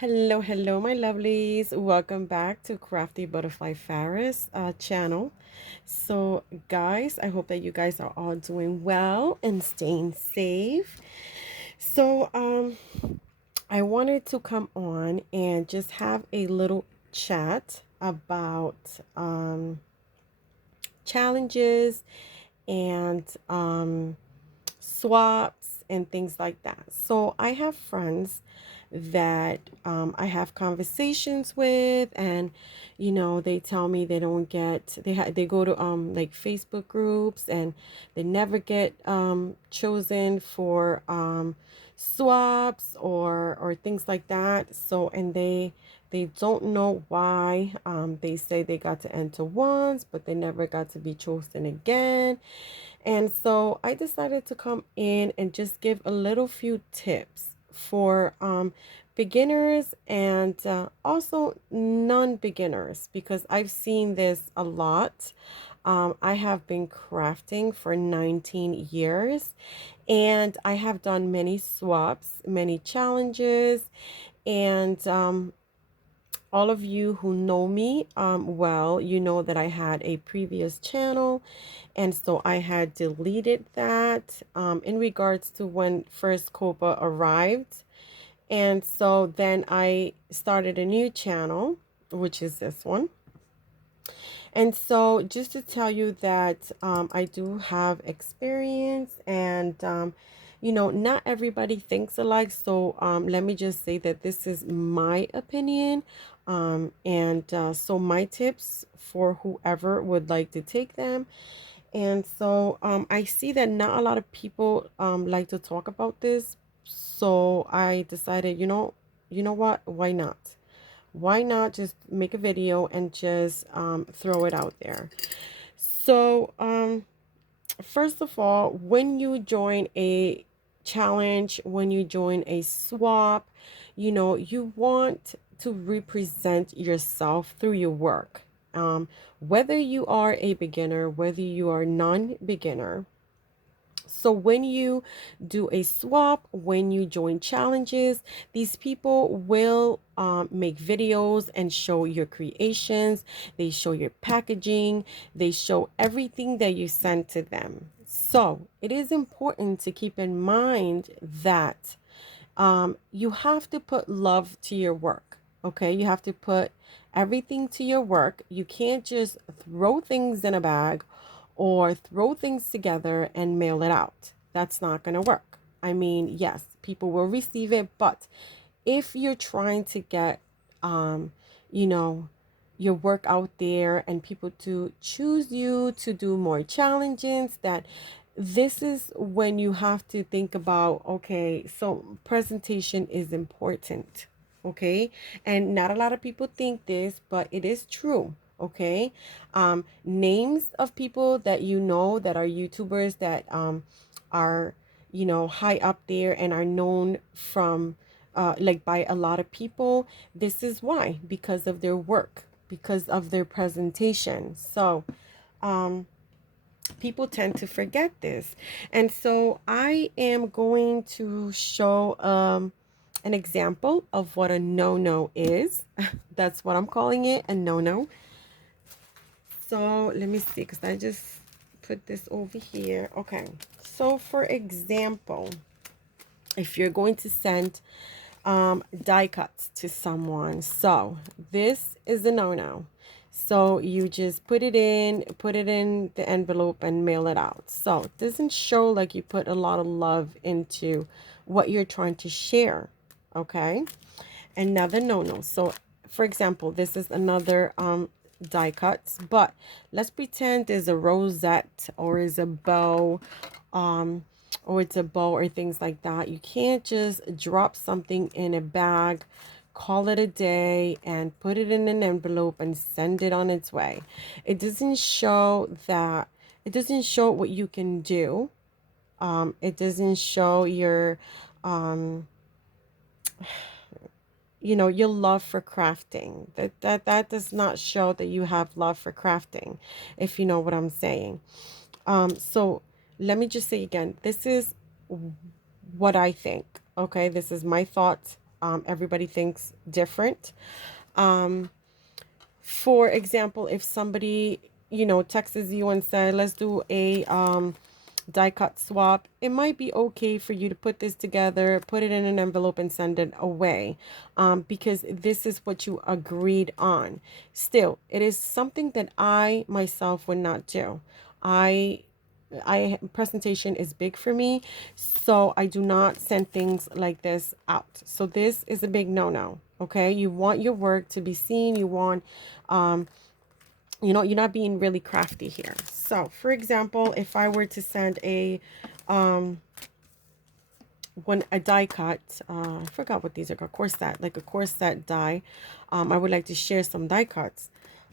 Hello, my lovelies. Welcome back to Crafty Butterfly Faris channel. So, guys, I hope that you guys are all doing well and staying safe. So, I wanted to come on and just have a little chat about challenges and swaps and things like that. So I have friends that I have conversations with, and they tell me they don't get they go to like Facebook groups and they never get chosen for swaps or things like that. So and they don't know why. They say they got to enter once, but they never got to be chosen again. And so I decided to come in and just give a little few tips for beginners and also non-beginners, because I've seen this a lot. I have been crafting for 19 years and I have done many swaps, many challenges, and all of you who know me well, you know that I had a previous channel, and so I had deleted that in regards to when first Copa arrived. And so then I started a new channel, which is this one. And so just to tell you that I do have experience, and not everybody thinks alike. So let me just say that this is my opinion. And so my tips for whoever would like to take them. And so I see that not a lot of people like to talk about this. So I decided, you know what? Why not? Why not just make a video and just throw it out there? So first of all, when you join a challenge, when you join a swap, you want to represent yourself through your work. Whether you are a beginner, whether you are non-beginner. So when you do a swap, when you join challenges, these people will make videos and show your creations. They show your packaging. They show everything that you send to them. So it is important to keep in mind that you have to put love to your work. Okay, you have to put everything to your work. You can't just throw things in a bag or throw things together and mail it out. That's not going to work. I mean, yes, people will receive it, but if you're trying to get, you know, your work out there and people to choose you to do more challenges, that this is when you have to think about, okay, so presentation is important. Okay, and not a lot of people think this, but it is true. Okay, names of people that that are YouTubers that are high up there and are known from like by a lot of people. This is why, because of their work, because of their presentation. So people tend to forget this. And so I am going to show an example of what a no-no is. That's what I'm calling it, a no-no. So let me see, because I just put this over here. Okay, so for example, if you're going to send die cuts to someone, so this is a no-no. So you just put it in the envelope and mail it out. So it doesn't show like you put a lot of love into what you're trying to share. Okay, another no-no. So for example, this is another die cuts, but let's pretend there's a rosette or is a bow, or it's a bow or things like that. You can't just drop something in a bag, call it a day, and put it in an envelope and send it on its way. It doesn't show that, it doesn't show what you can do. It doesn't show your your love for crafting. That does not show that you have love for crafting, if you know what I'm saying. So let me just say again, this is what I think. Okay, this is my thoughts everybody thinks different. Um, for example, if somebody, texts you and said, let's do a die cut swap, it might be okay for you to put this together, put it in an envelope and send it away, because this is what you agreed on. Still, it is something that I myself would not do. I presentation is big for me, so I do not send things like this out. So this is a big no-no. Okay, you want your work to be seen. You want, um, you're not being really crafty here. So, for example, if I were to send um, a die cut, I forgot what these are called, corset, like a corset die. I would like to share some die cuts.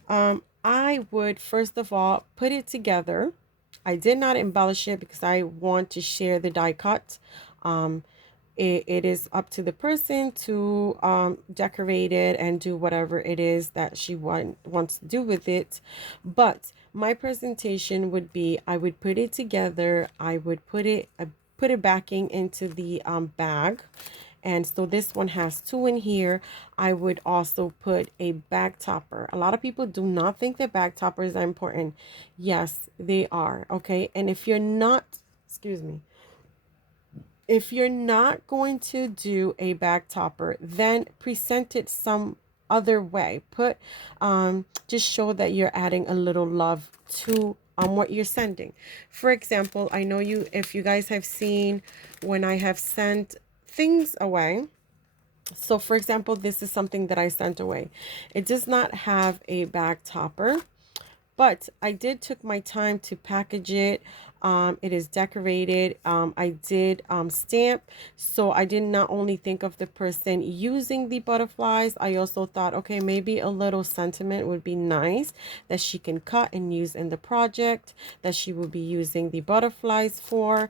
I would first of all put it together. I did not embellish it because I want to share the die cut. Um, it is up to the person to decorate it and do whatever it is that she wants to do with it. But my presentation would be, I would put it together. I would put it backing into the bag. And so this one has two in here. I would also put a bag topper. A lot of people do not think that bag toppers are important. Yes, they are. Okay. And if you're not, excuse me, if you're not going to do a bag topper, then present it some other way. Just show that you're adding a little love to what you're sending. For example, I know if you guys have seen when I have sent things away. So for example, this is something that I sent away. It does not have a bag topper, but I did took my time to package it. It is decorated. I did stamp. So I did not only think of the person using the butterflies, I also thought, okay, maybe a little sentiment would be nice that she can cut and use in the project that she will be using the butterflies for.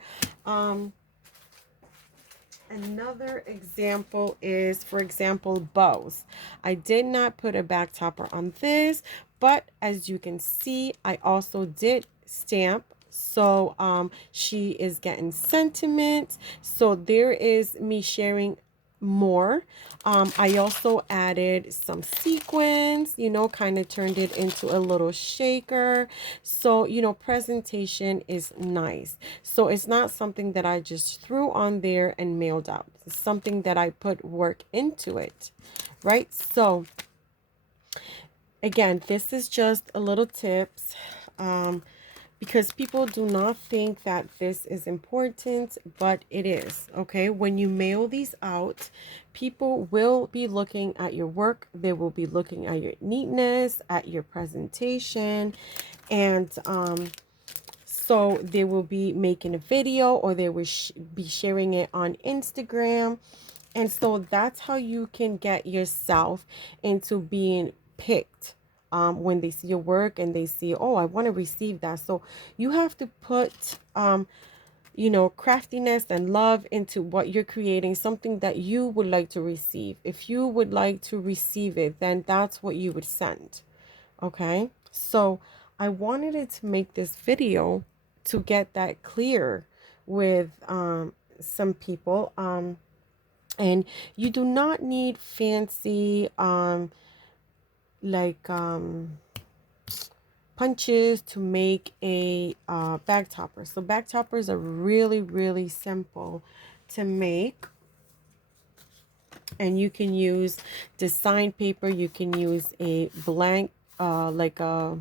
Another example is, for example, bows. I did not put a back topper on this, but as you can see, I also did stamp. So she is getting sentiment. So there is me sharing more. I also added some sequins, kind of turned it into a little shaker. So, presentation is nice. So it's not something that I just threw on there and mailed out. It's something that I put work into it, right? So again, this is just a little tips. Because people do not think that this is important, but it is. Okay, when you mail these out, people will be looking at your work. They will be looking at your neatness, at your presentation, and so they will be making a video, or they will be sharing it on Instagram. And so that's how you can get yourself into being picked, when they see your work and they see, oh, I want to receive that. So you have to put, craftiness and love into what you're creating, something that you would like to receive. If you would like to receive it, then that's what you would send. Okay. So I wanted it to make this video to get that clear with some people. And you do not need fancy like punches to make a bag topper. So bag toppers are really, really simple to make. And you can use design paper. You can use a blank, like a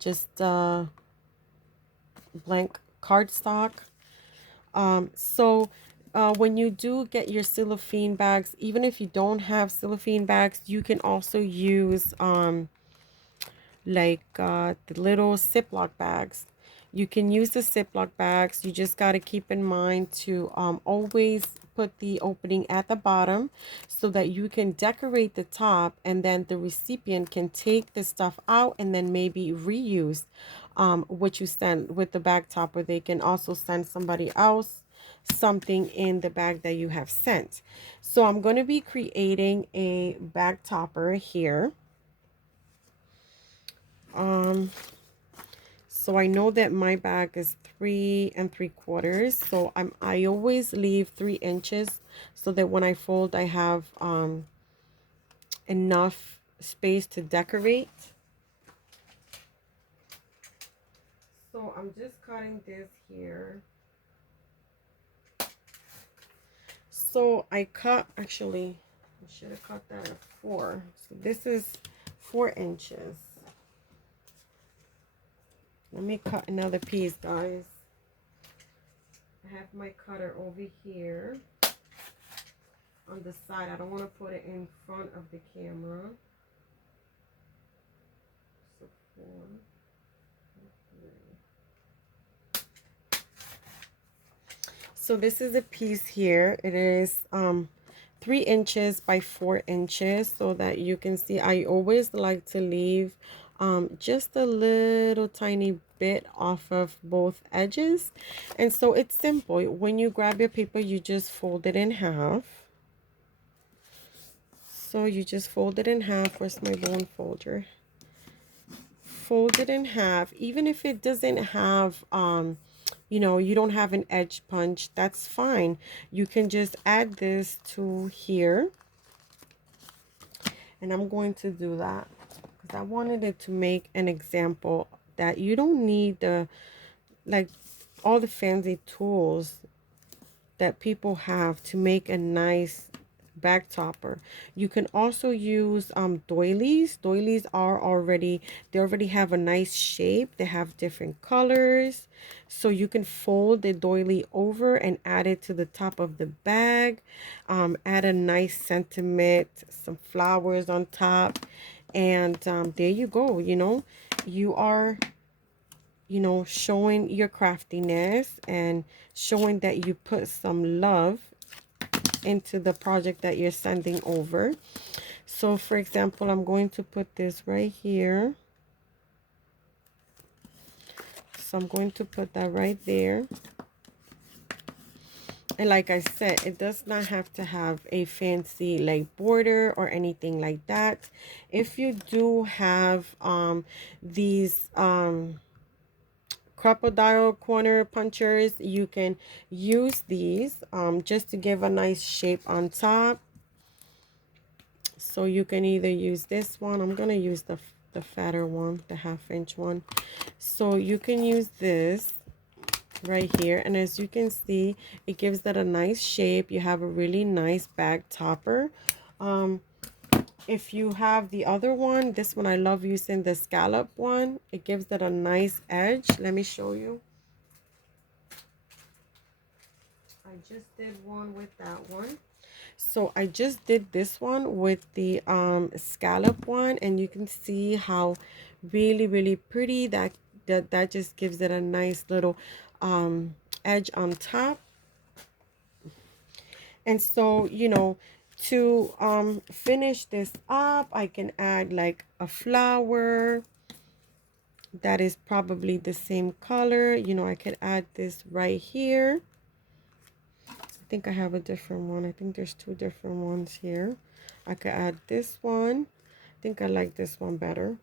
just blank cardstock. When you do get your cellophane bags, even if you don't have cellophane bags, you can also use the little Ziploc bags. You can use the Ziploc bags. You just got to keep in mind to always put the opening at the bottom so that you can decorate the top, and then the recipient can take the stuff out and then maybe reuse what you send with the bag topper. They can also send somebody else something in the bag that you have sent. So I'm going to be creating a bag topper here. So I know that my bag is 3 3/4. So I always leave 3 inches so that when I fold, I have enough space to decorate. So I'm just cutting this here. So I cut, actually, I should have cut that at 4. So this is 4 inches. Let me cut another piece, guys. I have my cutter over here on the side. I don't want to put it in front of the camera. So 4, 3. So this is a piece here. It is 3 inches by 4 inches, so that you can see. I always like to leave just a little tiny bit off of both edges. And so it's simple. When you grab your paper, you just fold it in half. So you just fold it in half. Where's my bone folder? Fold it in half. Even if it doesn't have you know, you don't have an edge punch, that's fine. You can just add this to here, and I'm going to do that because I wanted it to make an example that you don't need the, like, all the fancy tools that people have to make a nice back topper. You can also use doilies. Doilies are already, they already have a nice shape. They have different colors. So you can fold the doily over and add it to the top of the bag. Add a nice sentiment, some flowers on top. And there you go. You know, you are, you know, showing your craftiness and showing that you put some love into the project that you're sending over. So for example, I'm going to put this right here. So I'm going to put that right there. And like I said, it does not have to have a fancy like border or anything like that. If you do have these crocodile corner punchers, you can use these just to give a nice shape on top. So you can either use this one. I'm gonna use the fatter one, the 1/2 inch one. So you can use this right here, and as you can see, it gives that a nice shape. You have a really nice bag topper. If you have the other one, this one I love using, the scallop one. It gives that a nice edge. Let me show you. I just did one with that one. So I just did this one with the scallop one, and you can see how really pretty that just gives it a nice little edge on top. And so, you know, to finish this up, I can add like a flower that is probably the same color. You know, I could add this right here. I think I have a different one. I think there's 2 different ones here. I could add this one. I think I like this one better.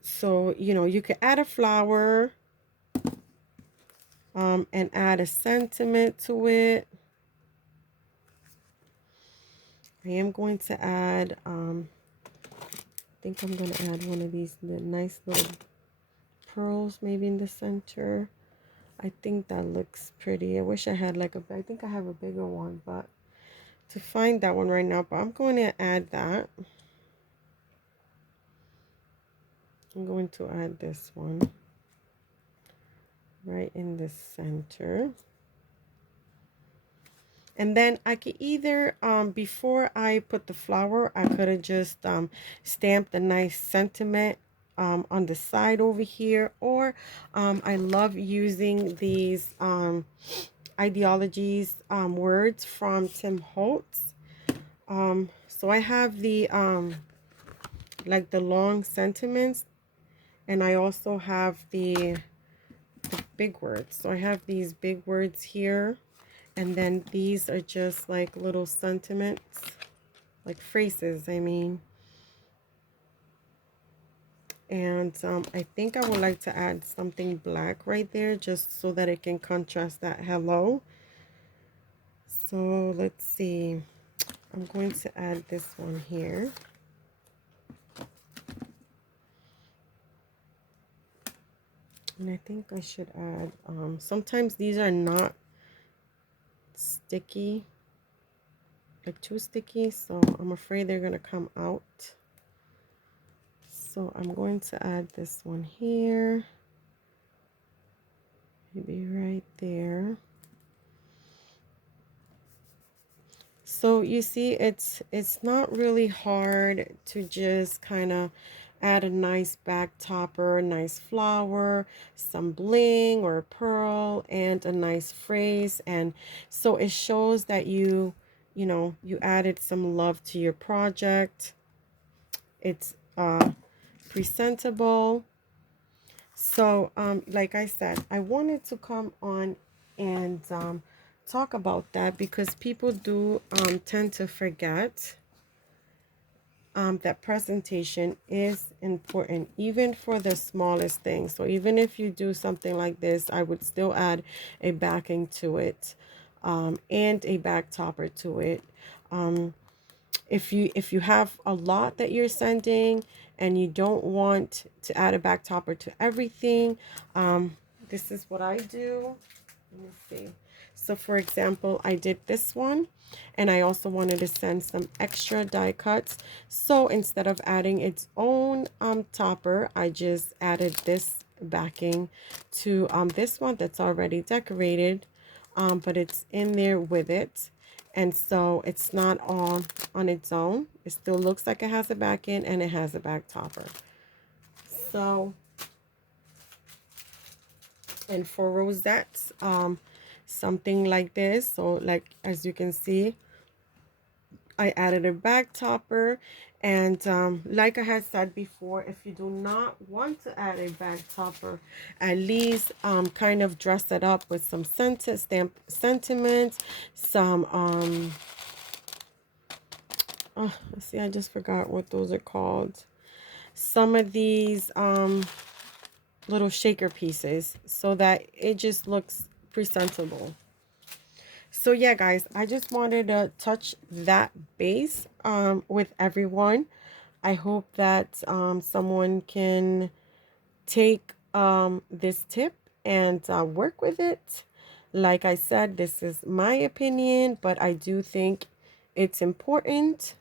So, you know, you could add a flower and add a sentiment to it. I am going to add, I think I'm going to add one of these nice little pearls maybe in the center. I think that looks pretty. I wish I had like I think I have a bigger one, but to find that one right now, but I'm going to add that. I'm going to add this one right in the center. And then I could either, before I put the flower, I could have just stamped a nice sentiment on the side over here. Or I love using these ideologies words from Tim Holtz. So I have the like the long sentiments, and I also have the big words. So I have these big words here, and then these are just like little sentiments, like phrases, I mean. And I think I would like to add something black right there, just so that it can contrast that hello. So let's see. I'm going to add this one here. And I think I should add, sometimes these are not sticky, like too sticky, so I'm afraid they're going to come out. So I'm going to add this one here, maybe right there. So you see, it's not really hard to just kind of add a nice back topper, a nice flower, some bling or a pearl, and a nice phrase. And so it shows that you know, you added some love to your project. It's presentable. So, like I said, I wanted to come on and talk about that because people do tend to forget that presentation is important, even for the smallest things. So even if you do something like this, I would still add a backing to it, and a back topper to it. Um, if you have a lot that you're sending and you don't want to add a back topper to everything, this is what I do. Let me see. So for example, I did this one and I also wanted to send some extra die cuts. So instead of adding its own topper, I just added this backing to this one that's already decorated, but it's in there with it. And so it's not on its own. It still looks like it has a back end and it has a back topper. So, and for rosettes, something like this. So like, as you can see, I added a back topper. And like I had said before, if you do not want to add a back topper, at least kind of dress it up with some sentiments, some let's see, I just forgot what those are called. Some of these little shaker pieces so that it just looks presentable. So yeah, guys, I just wanted to touch that base with everyone. I hope that someone can take this tip and work with it. Like I said, this is my opinion, but I do think it's important.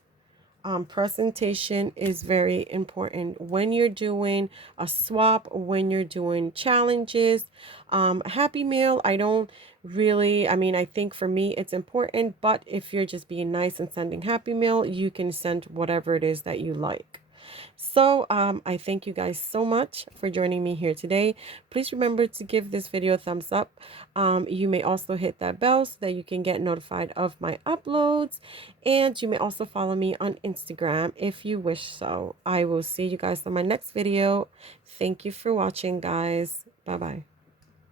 Presentation is very important when you're doing a swap, when you're doing challenges. Happy Mail, I don't really, I mean, I think for me it's important, but if you're just being nice and sending Happy Mail, you can send whatever it is that you like. So I thank you guys so much for joining me here today. Please remember to give this video a thumbs up. You may also hit that bell so that you can get notified of my uploads. And you may also follow me on Instagram if you wish so. I will see you guys on my next video. Thank you for watching, guys. Bye-bye.